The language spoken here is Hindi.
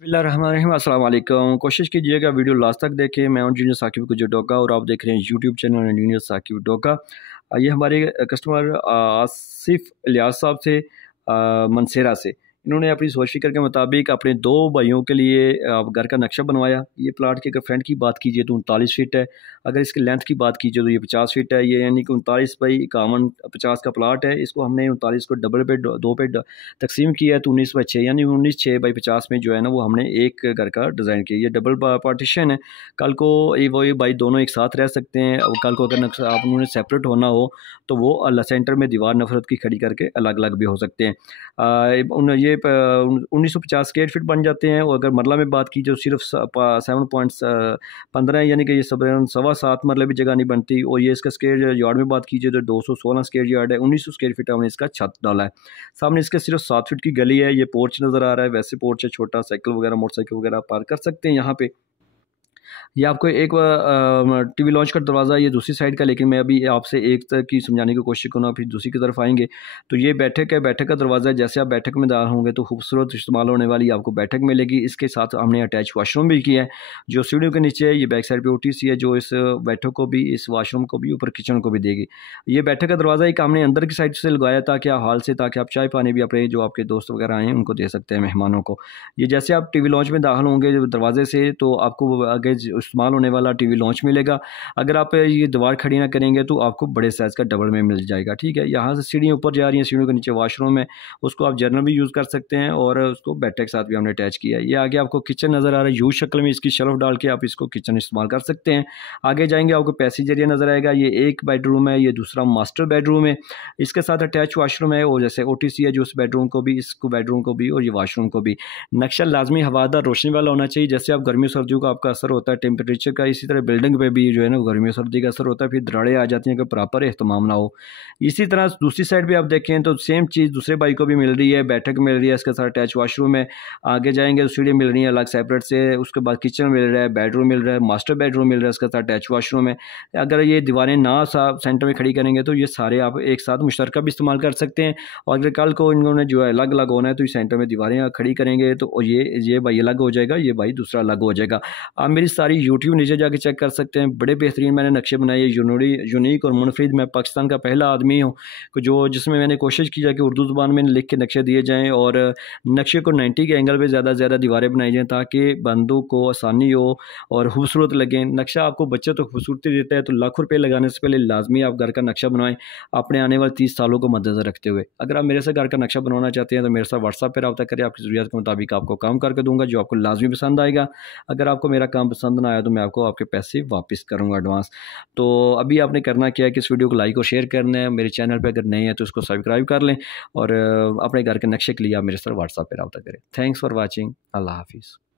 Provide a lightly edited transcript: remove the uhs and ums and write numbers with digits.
बिस्मिल्लाहिर्रहमानिर्रहीम, अस्सलाम वालेकुम। कोशिश कीजिएगा वीडियो लास्ट तक देखें। मैं हूं जूनियर साकिब कुजडोका और आप देख रहे हैं यूट्यूब चैनल जूनियर साकिब डोका। ये हमारे कस्टमर आसिफ इलियास साहब थे मनसेरा से। इन्होंने अपनी सोच फिक्र के मुताबिक अपने दो भाइयों के लिए घर का नक्शा बनवाया। ये प्लाट की अगर फ्रंट की बात कीजिए तो 39 फीट है। अगर इसकी लेंथ की बात कीजिए तो ये 50 फीट है। ये यानी कि 39 बाई 51 50 का प्लाट है। इसको हमने 39 को डबल पे दो पे तकसीम किया है तो 19 बाई 6 यानी 19 6 बाई 50 में जो है ना वो हमने एक घर का डिज़ाइन किया। ये डबल पार्टीशन है। कल को ये भाई दोनों एक साथ रह सकते हैं। कल को अगर नक्शा आप उन्होंने सेपरेट होना हो तो वो सेंटर में दीवार नफरत की खड़ी करके अलग अलग भी हो सकते हैं। ये 1950 स्क्वायर फीट बन जाते हैं। और अगर मरला में बात की जो सिर्फ 7.15 यानी कि ये सब 7.25 मरले भी जगह नहीं बनती। और ये इसका स्क्वायर यार्ड में बात कीजिए तो 216 स्क्वायर यार्ड है। 1900 स्क्वायर फीट हमने इसका छत डाला है। सामने इसके सिर्फ 7 फीट की गली है। ये पोर्च नज़र आ रहा है। वैसे पोर्च है छोटा, साइकिल वगैरह मोटरसाइकिल वगैरह पार्क कर सकते हैं यहाँ पे। ये आपको एक टीवी लॉन्च का दरवाज़ा ये दूसरी साइड का, लेकिन मैं अभी आपसे एक तरफ की समझाने की कोशिश करूँगा, फिर दूसरी की तरफ आएंगे। तो ये बैठक है, बैठक का दरवाज़ा है। जैसे आप बैठक में दाखिल होंगे तो खूबसूरत इस्तेमाल होने वाली आपको बैठक मिलेगी। इसके साथ हमने अटैच वाशरूम भी किया है जो सीढ़ियों के नीचे है। ये बैक साइड पे OTC है जो इस बैठक को भी, इस वाशरूम को भी, ऊपर किचन को भी देगी। ये बैठक का दरवाज़ा एक हमने अंदर की साइड से लगाया ताकि हॉल से, ताकि आप चाय पानी भी अपने जो आपके दोस्त वगैरह आए हैं उनको दे सकते हैं, मेहमानों को। ये जैसे आप टीवी लॉन्च में दाखिल होंगे दरवाजे से तो आपको आगे इस्तेमाल होने वाला टीवी लॉन्च मिलेगा। अगर आप ये दीवार खड़ी ना करेंगे तो आपको बड़े साइज़ का डबल में मिल जाएगा। ठीक है, यहाँ से सीढ़ियाँ ऊपर जा रही हैं, सीढ़ियों के नीचे वॉशरूम है, उसको आप जर्नल भी यूज़ कर सकते हैं और उसको बैठक के साथ भी हमने अटैच किया है। ये आगे आपको किचन नज़र आ रहा है। यू शक्ल में इसकी शेल्फ डाल के आप इसको किचन इस्तेमाल कर सकते हैं। आगे जाएंगे आपको पैसेज एरिया नज़र आएगा। ये एक बेडरूम है, ये दूसरा मास्टर बेडरूम है। इसके साथ अटैच वॉशरूम है और जैसे OTC है जो उस बेडरूम को भी, इसको बेडरूम को भी और ये वॉशरूम को भी। नक्शा लाजमी हवादार रोशनी वाला होना चाहिए। जैसे आप गर्मियों सर्दियों का आपका असर होता है टेम्परेचर का, इसी तरह बिल्डिंग पे भी जो है ना गर्मी सर्दी का असर होता है, फिर दरारें आ जाती हैं कि प्रॉपर एहतमाम ना हो। इसी तरह दूसरी साइड भी आप देखें तो सेम चीज़ दूसरे बाई को भी मिल रही है। बैठक मिल रही है, इसके साथ अटैच वॉशरूम है। आगे जाएंगे तो सीढ़ी मिल रही है अलग सेपरेट से। उसके बाद किचन मिल रहा है, बेडरूम मिल रहा है, मास्टर बेडरूम मिल रहा है, इसके साथ अटैच वॉशरूम है। अगर ये दीवारें ना सेंटर में खड़ी करेंगे तो ये सारे आप एक साथ मुश्तरका भी इस्तेमाल कर सकते हैं। और अगर कल को इन्होंने जो है अलग अलग होना है तो इस सेंटर में दीवारें खड़ी करेंगे तो ये भाई अलग हो जाएगा, ये भाई दूसरा अलग हो जाएगा। आप मेरी सारी यूट्यूब नीचे जाके चेक कर सकते हैं। बड़े बेहतरीन मैंने नक्शे बनाए, यूनिक और मुनफरिद। मैं पाकिस्तान का पहला आदमी हूँ जिसमें मैंने कोशिश की जाए कि उर्दू ज़ुबान में लिख के नक्शे दिए जाएँ और नक्शे को 90 के एंगल पे ज़्यादा से ज़्यादा दीवारें बनाई जाएँ ताकि बंदों को आसानी हो और खूबसूरत लगें। नक्शा आपको बच्चे तो खूबसूरती देता है, तो लाखों रुपये लगाने से पहले लाजमी आप घर का नक्शा बनवाएं अपने आने वाले 30 सालों को मद्देनज़र रखते हुए। अगर आप मेरे से घर का नक्शा बनवाना चाहते हैं तो मेरे साथ व्हाट्सएप पर रब्ता करें। आपकी ज़रूरत के मुताबिक आपको काम करके दूँगा जो आपको लाजमी पसंद आएगा। अगर आपको मेरा काम पसंद ना आया तो मैं आपको आपके पैसे वापस करूँगा एडवांस। तो अभी आपने करना क्या है कि इस वीडियो को लाइक और शेयर करना है। मेरे चैनल पे अगर नए हैं तो उसको सब्सक्राइब कर लें और अपने घर के नक्शे के लिए आप मेरे साथ व्हाट्सएप पे रब्ता करें। Thanks for watching. अल्लाह हाफिज़।